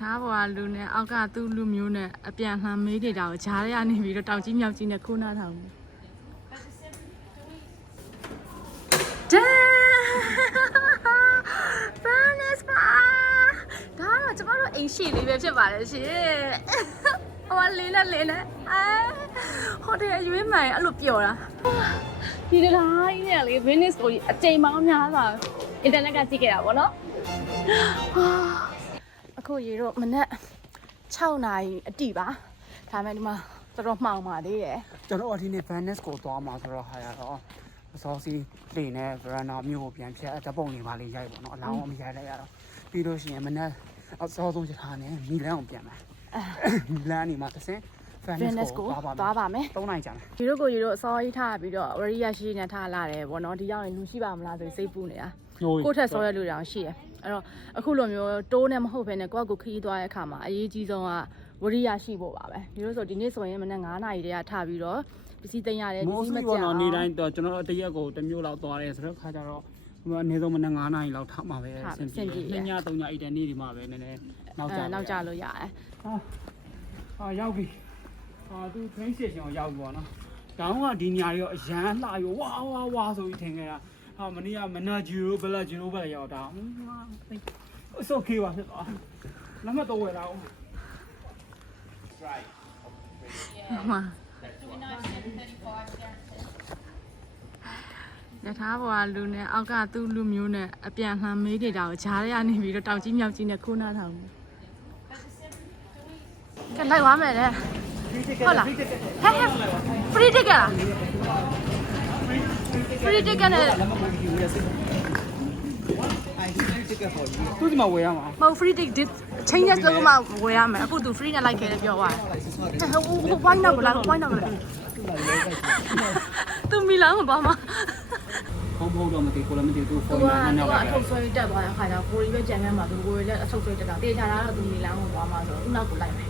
ထားပေါ်ကလူနဲ့အောက်ကသူ့လူမျိုးနဲ့အပြန်လှန်မေးနေတာကိုဂျားရကနေပြီးတော့တောင်ကြီးမြောက်ကြီးနဲ့ခိုးနာထောင်ဘူးဒန်ဘန်နစ်ပါဒါကတော့ကျမတို့အိမ်ရှိလေးပဲဖြစ်ပါတယ်ရှင်ဟိုကလေးနဲ့လေးနဲ့အဲဟိုတယ်အရွေးမှန်အဲ့လိုပျော်တာဒီတကားကြီးနဲ့လေ Venice ကိုအချိန်ပေါင်းများစွာအင်တာနက်ကကြည့်ခဲ့တာပေါ့နော်အ ခုရေတော့မနက်6နာရီအတိပါဒါမဲ့ဒီမှာတော်တော်မှောင်ပါသေးတယ်ကျွန်တော်အဒီနေ့ Venice ကိုသွားမှာဆိုတော့ဟာရတော့အစောစီလေနဲ့ Verona မြို့ကိုပြန်ဖြတ်တပုံနေပါလေးရိုက်ပေါ့နော်အလောင်းမရိုက်လိုက်ရတော့ပြီးလို့ရှိရင်မနက်အစောဆုံးချက်ထားနဲ့မီလန်ကိုပြန်မှာမီလန်နေမှာတစ်ဆင့် Venice Venice ကိုကိုသွားပါသွားပါမယ်3နိုင်ကြာမယ်ရေတို့ကိုရေတို့အစောကြီးထားပြီးတော့ဝရိယရှိနေထားလာတယ်ဗောနော်ဒီရောက်ရင်လူရှိပါမလားဆိုပြီးစိတ်ပူနေတာကိုယ့်ထက်စောရလူတောင်ရှိတယ် အဲ့တော့အခုလိုမျိုးတိုးနဲ့မဟုတ်ဘဲနဲ့ကိုယ့်ကိုယ်ခရီးသွားတဲ့အခါမှာအရေးကြီးဆုံးကဝရိယရှိဖို့ပါပဲဒီလိုဆိုဒီနေ့ဆိုရင်မနက်9နာရီတည်းကထားပြီးတော့ပစ္စည်းသိမ်းရတယ်ပမိုးစ္စည်းမစီကြပေါ့အောင်နော်နေတိုင်းတော့ကျွန်တော်တရက်ကိုတစ်မျိုးလောက်သွားတယ်ဆိုတော့ခါကြတော့ဟိုအနည်းဆုံးမနက်9နာရီလောက်ထားမှာပဲအဆင်ပြေတယ်ည3ညအိတ်တဲ့နေ့ဒီမှာပဲနည်းနည်းနောက်ကြအဲနောက်ကြလို့ရတယ်ဟာဟာရောက်ပြီဟာသူ train station ကိုရောက်ပြီပေါ့နော်တောင်းကဒီညာရောအရန်လှရောဝါဝါဝါဆိုပြီးထင်ခဲ့တာ ဟာမနေ့ကမနာဂျီရိုဘလက်ဂျီရိုဘလက်ရောက်တာဟွန်းဟာသိအစောကေပါဖြစ်သွားလက်မှတ်တော့ဝယ်လာအောင်မှရထားပေါ်ကလူနဲ့အောက်ကသူ့လူမျိုးနဲ့အပြန်လှန်မေးနေတာကိုဂျားရကနေပြီးတော့တောင်ကြီးမြောက်ကြီးနဲ့ခိုးနာထောင်ဘူးကဲလိုက်သွားမယ်လေဟုတ်လားဟဲ့ဟဲ့ free ticket လား free ticket နဲ့သူဒီမှာဝယ်ရမှာမဟုတ် free ticket change တော့မှဝယ်ရမယ်အခုသူ free နဲ့လိုက်ခဲ့တယ်ပြောသွားတယ်ဟိုဟို wine တော့လာ wine တော့လာသူမီလန်ကိုသွားမှာဖုန်းဖုန်းတော့မသိကိုလည်းမသိသူဖုသူန်းကနဲ့သူနောက်ကပါအထုတ်ဆွဲတက်သွားတဲ့အခါကျကိုရီပဲကြံခဲ့မှာသူကိုရီလည်းအထုတ်ဆွဲတက်တာတေချာတာတော့သူမီလန်ကိုသွားမှာဆိုတော့သူ့နောက်ကိုလိုက်မယ်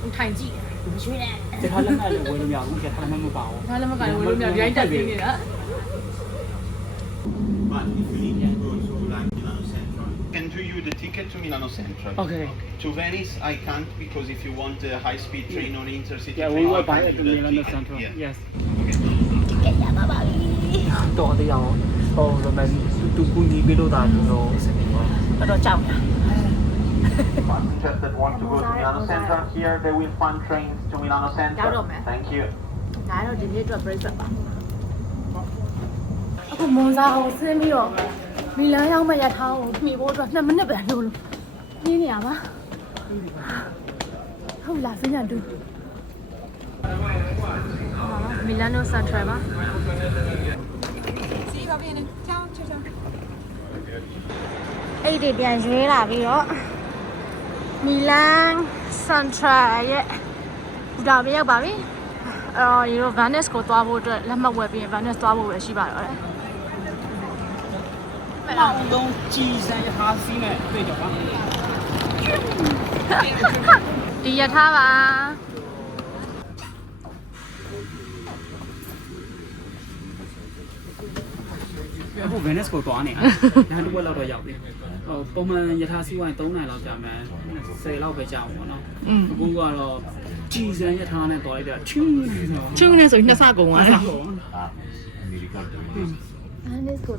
သူထိုင်ကြည့်တယ်ရွှေနဲ့ကျထားလက်မှတ်လည်းဝယ်လို့မရဘူးကျထားလက်မှတ်မပါဘူးဒါလည်းမကလည်းဝယ်လို့မရဒီတိုင်းတက်နေနေတာ ticket to Milano Central. Okay. To Venice, I can't because if you want a high-speed train or intercity Yeah, train, we will I buy can it do in the Milano ticket. Central. Yeah. Yes. တော်တရားဟောဒါမဲ့သူကူညီပေးလို့တာကျွန်တော်စနေပါတော်တော်ကြောက်တာ Passengers that want to go to Milano Central here, they will find trains to Milano Central. Down, man. Thank you. ဒါတော့ဒီနေ့အတွက် breakfast ပါအ ခုမွန်စာကိုဆင်းပြီးတော့မီလန်ရောက်မှရထားကိုမှီဖို့အတွက်2မိနစ်ပဲလို့လို့ပြင်းနေရပါဟုတ်လားစညတူမီလန်နိုစန်ထရယ်ပါအဲ့ဒီပြန်ရွေးလာပြီးတော့မီလန်စန်ထရာရဲ့ဘူဒါဘေးရောက်ပါပြီအဲ့တော့ဒီလို Venice ကိုသွားဖို့အတွက်လက်မှတ်ဝယ်ပြီးရင် Venice သွားဖို့ပဲရှိပါတော့တယ် နောက်လုံးကြီးစံရထားစီးမဲ့တွေ့ကြပါဒီရထားပါအခု Venice ကိုတွားနေတာညာတစ်ဝက်လောက်တော့ရောက်ပြီဟိုပုံမှန်ရထားစီးဝိုင်း3နိုင်လောက်ကြာမယ်10လောက်ပဲကြာမှာပေါ့နော်อืมအခုကတော့ကြီးစံရထားနဲ့တွားလိုက်တာချူးဆိုချင်းနေဆိုရင်နှစ်ဆကုန်သွားတယ်ဟုတ် Venice ကို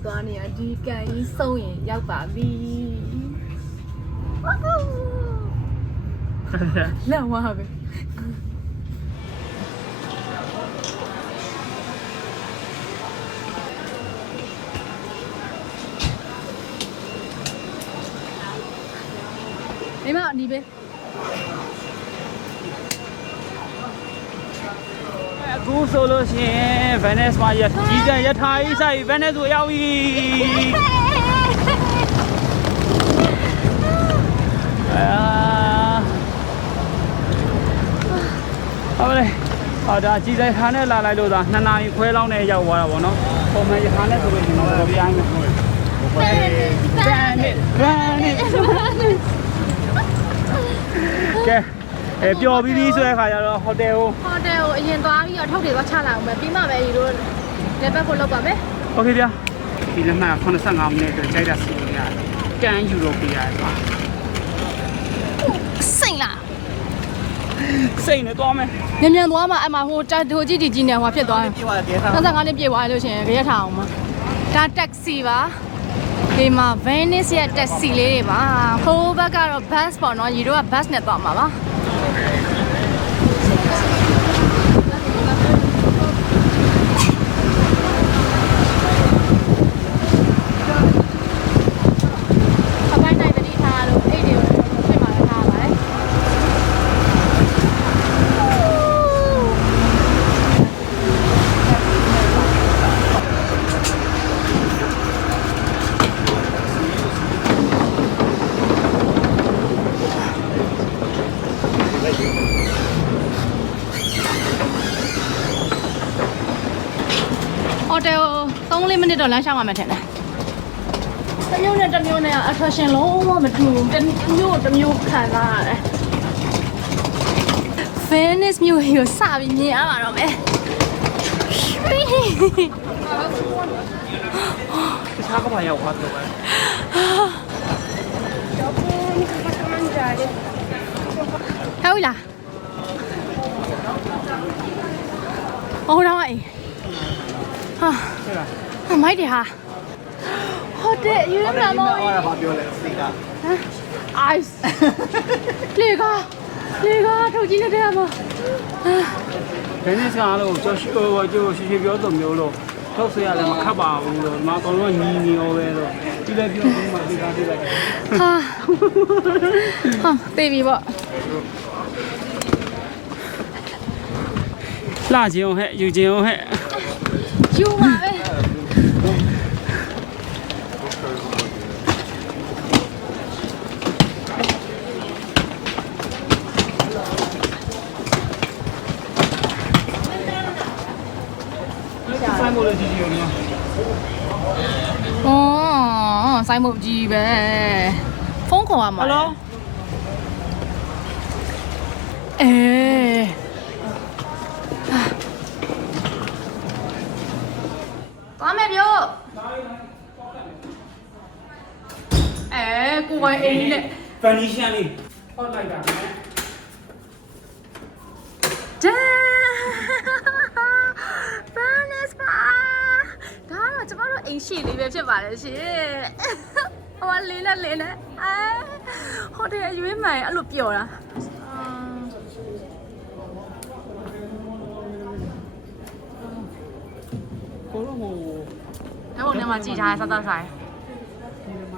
သွားနေရဒီကန်ကြီးစုံရင်ရောက်ပါပြီလက်ဝါပဲမိမဒီပဲ အခုဆိုလို့ရှိရင် Venice မှာရကြီးစံရထားကြီးဆိုင် Venice ကိုရောက်ပြီအာဟုတ်လေဟောဒါကြီးစံထားနဲ့လာလိုက်လို့သာ2နာရီခွဲလောက်နဲ့ရောက်သွားတာပေါ့နော်ပုံမှန်ရထားနဲ့ဆိုလို့ရှိရင်တော့တော်ပြိုင်းမယ် Venice Venice ကဲ အဲပျော်ပြီးပြီဆိုတဲ့ခါကျတော့ဟိုတယ်ကို ဟိုတယ်ကိုအရင်သွားပြီးတော့ထုတ်တွေသွားချလာအောင်ပဲပြီးမှပဲဒီလိုလက်ဘက်ကိုလောက်ပါမယ် โอเคဗျာဒီလက်မှတ်85မိနစ်အတွက်ကြိုက်တာစီးလို့ရတယ်ကန်ယူရိုပေးရတယ်ကွာ စိတ်နဲ့သွားမယ် မြန်မြန်သွားမှအမဟိုတာဟိုကြည့်ဒီကြီးနေဟိုဖြစ်သွားတယ် ပြေသွားတယ်ထား 55နှစ်ပြည့်သွားလို့ရှိရင်ကြရက်ထားအောင်မဒါတက်ဆီပါဒီမှာ Venice ရဲ့တက်ဆီလေးတွေပါဟိုဘက်ကတော့ bus ပေါ့နော်ရီတို့က bus နဲ့သွားမှာပါ တယ်3-4မိနစ်တော့လမ်းရှောင်ရမယ်ထင်တယ်။တစ်မျိုးနဲ့တစ်မျိုးနဲ့ attraction လုံးဝမတူဘူး။တစ်မျိုးတစ်မျိုးခံစားရတယ်။ Venice မြို့ကိုစပြီးမြင်ရမှာတော့မယ်။တခြားကဘာရောက်သွားတယ်ပဲဟဲ့ဦးလားဟိုတော့အေး ဟာဟုတ်လားဟာမိုက်တယ်ဟာဟိုတယ်ယူရမှာမောဟောတာဘာပြောလဲစိတ်က ice လေကလေကထုတ်ကြည့်နေတယ်မှာဘယ်နဲ့စားလို့ကျော်ရှိဟိုကျော်ရှိရှိပြောတော့မျိုးလို့ထုတ်ဆွေရတယ်မခတ်ပါဘူးလို့ဒီမှာအကုန်လုံးညီညီရောပဲလို့ဒီလည်းပြောပြီးမှဒီကားဒီလိုက်ဟာဟာတေးပြီပေါ့လှခြင်းအောင်ဟဲ့ယူခြင်းအောင်ဟဲ့ ယူပါပဲဆိုင်မို့လို့ကြည့်ကြည့်ရောဩဆိုင်မုတ်ကြီးပဲဖုန်းခေါ်ရမှာဟယ်လိုအေး သွားမယ်ပြို့အဲကိုယ်ပိုင်အိမ်ကြီးနဲ့ဖန်နီရှန်လေးဟောလိုက်တာဒန်ဖန်နစ်ပါဒါတော့ကျမတို့အိမ်ရှိလေးပဲဖြစ်ပါတယ်ရှင်ဟိုကလေးနဲ့လေးနဲ့အဲဟိုတယ်အရွေးမှန်အဲ့လိုပျော်တာအာ ကိုလုံးဟို အဲ့ဘုံထဲ မှာကြည်ထားတဲ့စားသားဆိုင်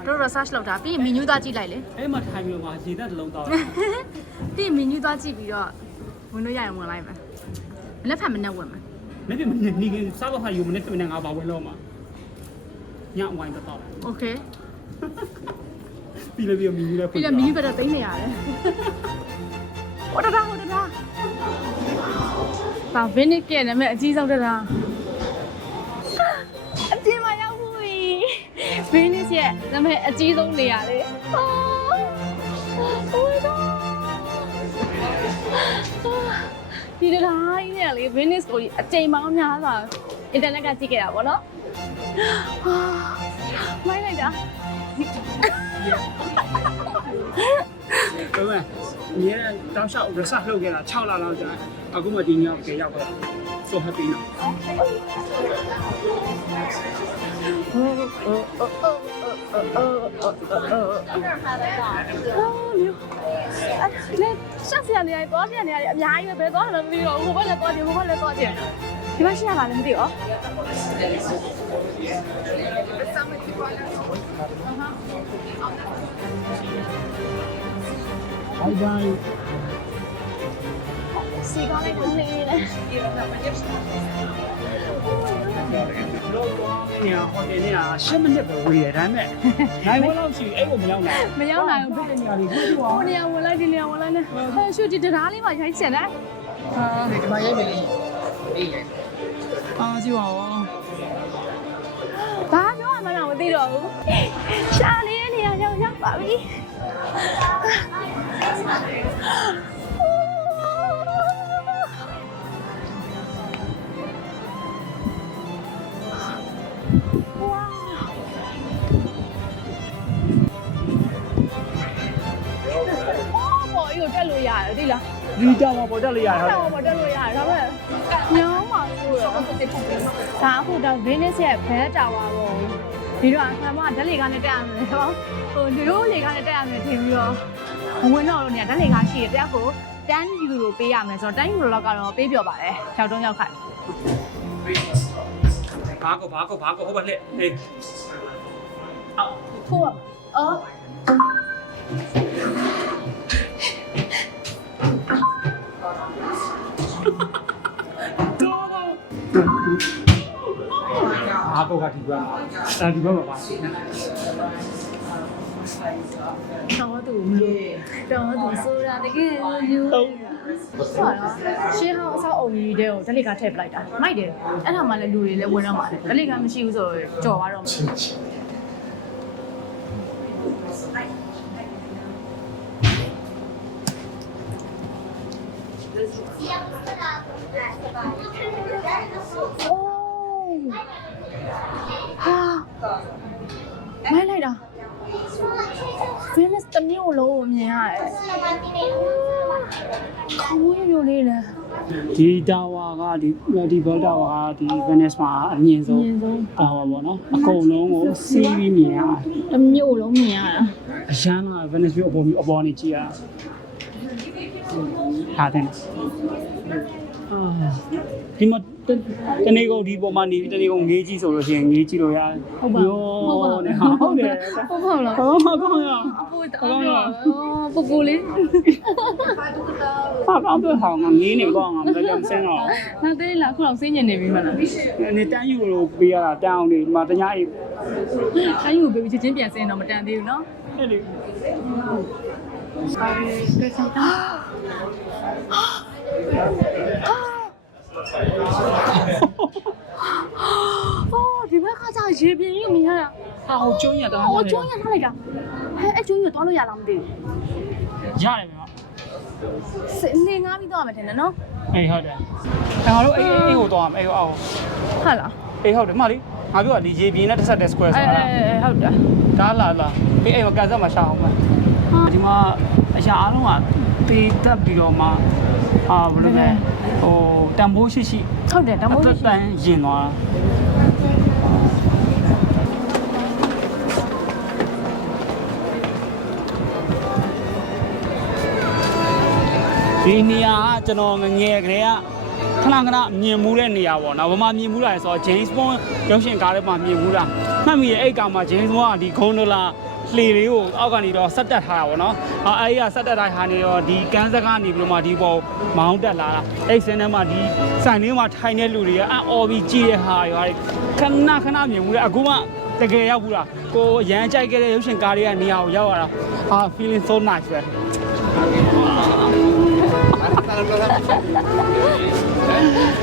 တို့ research လုပ်တာပြီးရင် menu သွားကြည့်လိုက်လေအဲ့မှာထိုင်ပြီးတော့ရေသက်တစ်လုံးတောက်ပြီးရင် menu သွားကြည့်ပြီးတော့ဝင်လို့ရရင်ဝင်လိုက်မယ်မနေ့ဖက်မနေ့ဝင်မယ်မင်းမနေနေစားတော့ဟာယူမနေ့တမနေ့ငါပါဝင်လို့မှာညဝိုင်းတော့ okay ပြီးလည်းပြီးမီယူလည်းဖွပြီးင့်တော့ menu ဘက်တော့သိနေရတယ်ဟိုတတာဟိုတတာပါ vintage ကနာမည်အကြီးဆုံးတတာ vintage ရဲ့နာမည်အကြီးဆုံးနေရာလေအော် oh my god ဒီတကားကြီးနဲ့လေ Venice ကိုအချိန်ပေါင်းများစွာအင်တာနက်ကကြည့်ခဲ့တာပေါ့နော်ဟာမိုင်းလိုက်တာဟုတ်မယ်ညီရတောက်လျှောက် research လုပ်ခဲ့တာ6လလောက်ကြာ အခုမှဒီညောင်ကြေရောက်တော့ so happy now လေရှက်စရာနေရတယ်သွားပြန်နေရတယ်အများကြီးပဲဘယ်သွားမှမသိတော့ဘူးဟိုဘက်လည်းသွားတယ်ဟိုဘက်လည်းသွားတယ်ဒီမှာရှိရတာလည်းမသိရောဘိုင်ဘိုင် စီကားလိုက်တော့နေနေတယ်လို့တော့နေဟိုတယ်နေ10မိနစ်ပဲဝေးတယ်ဒါပေမဲ့နိုင်ဝလောက်ရှိအဲ့ကိုမရောက်နိုင်မရောက်နိုင်ဘူးဘူးနေရာလေးကြည့်ပါဟိုနေရာဝင်လိုက်ဒီနေရာဝင်လိုက်နဲ့ဟဲ့ရှူဒီတရားလေးမှာရိုက်ချင်တယ်ဒီကမရိုက်မယ်လေအေးလေအာကြည့်ပါဦးဘာပြောရမှန်းတော့မသိတော့ဘူးရှာလေးတဲ့နေရာရောက်ရောက်ပါပြီ ရတယ်သိလားဒီတောင်ပေါ်တက်လိုက်ရတယ်တောင်ပေါ်တက်လို့ရတယ်ဒါပေမဲ့ညောင်းပါလို့တော့ဒါအခုတော့ Venus ရဲ့ Bell Tower ပေါ့ဒီတော့ဆမ်မဓာတ်လေကားနဲ့တက်ရမယ်ဟောဟိုဒီလိုလေကားနဲ့တက်ရမယ်ထင်ပြီးတော့မဝင်တော့လို့နေဓာတ်လေကားရှိရတယောက်ကို10 euro ပေးရမယ်ဆိုတော့10 euro လောက်ကတော့ပေးပြောပါတယ်၆တုံးရောက်ခိုင်ဘာကောဘာကောဘာကောဟုတ်ပါလေအေးထိုးအော်ဘာကော ဒီဘက်မှာဒါဒီဘက်မှာပါတော့သူမလို့တော့သူဆိုတာတကယ်ယူဟုတ်တော့ရှင်းဟောင်းအဆောက်အုံကြီးတဲ့ကိုဓာတ်လေကားထည့်ပလိုက်တာမိုက်တယ်အဲ့ဒါမှလည်းလူတွေလည်းဝင်တော့မှာလေဓာတ်လေကားမရှိဘူးဆိုတော့ကြော်သွားတော့မှာဟာ မိုင်းလိုက်တာ Venus တစ်မျိုးလုံးကိုမြင်ရတယ်ခေါင်းမျိုးမျိုးလေးလဲဒီတာဝါကဒီဒီဘောတာဝါကဒီ Venice မှာအမြင့်ဆုံးမြင်ဆုံးတာဝါပေါ့နော်အကုန်လုံးကိုစီးပြီးမြင်ရတစ်မျိုးလုံးမြင်ရတာအရန်က Venice မြို့အပေါ်အပေါ်နေကြည့်ရဟာတဲ့အာဒီမှာ တနေ့ကုန်ဒီပေါ်မှာနေတနေ့ကုန်ငေးကြည့်ဆိုလို့ရှိရင်ငေးကြည့်လို့ရတယ်ဟုတ်ပါရောနဲ့ဟာဟုတ်တယ်ဟုတ်ပါလားဟုတ်ပါကောင်းရအပူတောင်းတော့ပူပူလေးဟာကောင်းတော့ဟောင်းငငေးနေကောင်းငါမလည်းမစင်းတော့ငါသေးလားခုတော့စင်းညင်နေပြီမလားနေတန်းယူလို့ပေးရတာတန်းအောင်နေဒီမှာတ냐အေးအဲ့ယူဘေဘီချင်းချင်းပြန်စင်းတော့မတန်သေးဘူးနော်အဲ့လေအော် ဒီဘက်ကကြာရေပြင်းကြီးမြင်ရတာဟာဟိုကျုံးရတာအော်ကျုံးရထားလိုက်တာဟဲ့အဲ့ကျုံးရသွားလို့ရလားမသိဘူးရတယ်ဗျာစနေငါးပြီးသွားမယ်ထင်တယ်နော်အေးဟုတ်တယ်ငါတို့အေးအေးကိုတော့အေးကိုအောက်ဟုတ်လားအေးဟုတ်တယ်မလေးငါပြောတာဒီရေပြင်းနဲ့တစ်ဆက်တဲ့ square အဲဆိုတာအဲဟုတ်တယ်ဒါလာလာအေးအေးမကန်ဆက်မှာရှာအောင်မယ်ဒီမှာအရာအားလုံးကတေးတက်ပြီးတော့မှအာဘယ်လိုလဲဟို တန်ဖိုးရှိရှိဟုတ်တယ်တမိုးအသက်ရှိတန်ရင်သွားဒီနေရာကကျွန်တော်ငငယ်ကလေးကခဏခဏမြင်မှုတဲ့နေရာပေါ့နော်ဘာမှမြင်မှုတာလဲဆိုတော့ James Bond ရုပ်ရှင်ကားထဲမှာမြင်မှုတာမှတ်မိရဲ့အဲ့ကောင်မှာ James Bond ကဒီဂုံဒလာ လှေလေးကိုအောက်ကနေတော့ဆက်တက်ထားတာပေါ့နော်။အဲအဲ့ဒီကဆက်တက်တိုင်းဟာနေတော့ဒီကန်းစကားနေပြီးတော့မှဒီပေါ်မောင်းတက်လာတာ။အဲ့စင်းထဲမှာဒီစိုင်လေးမှာထိုင်တဲ့လူတွေကအံ့အော်ပြီးကြည့်ရဟာရောခဏခဏမြင်မှုတယ်အခုမှတကယ်ရောက်ဘူးလား။ကိုရမ်းကြိုက်ခဲ့တဲ့ရုပ်ရှင်ကားတွေကနေရာကိုရောက်လာတာ။ဟာ feeling so nice ပဲ။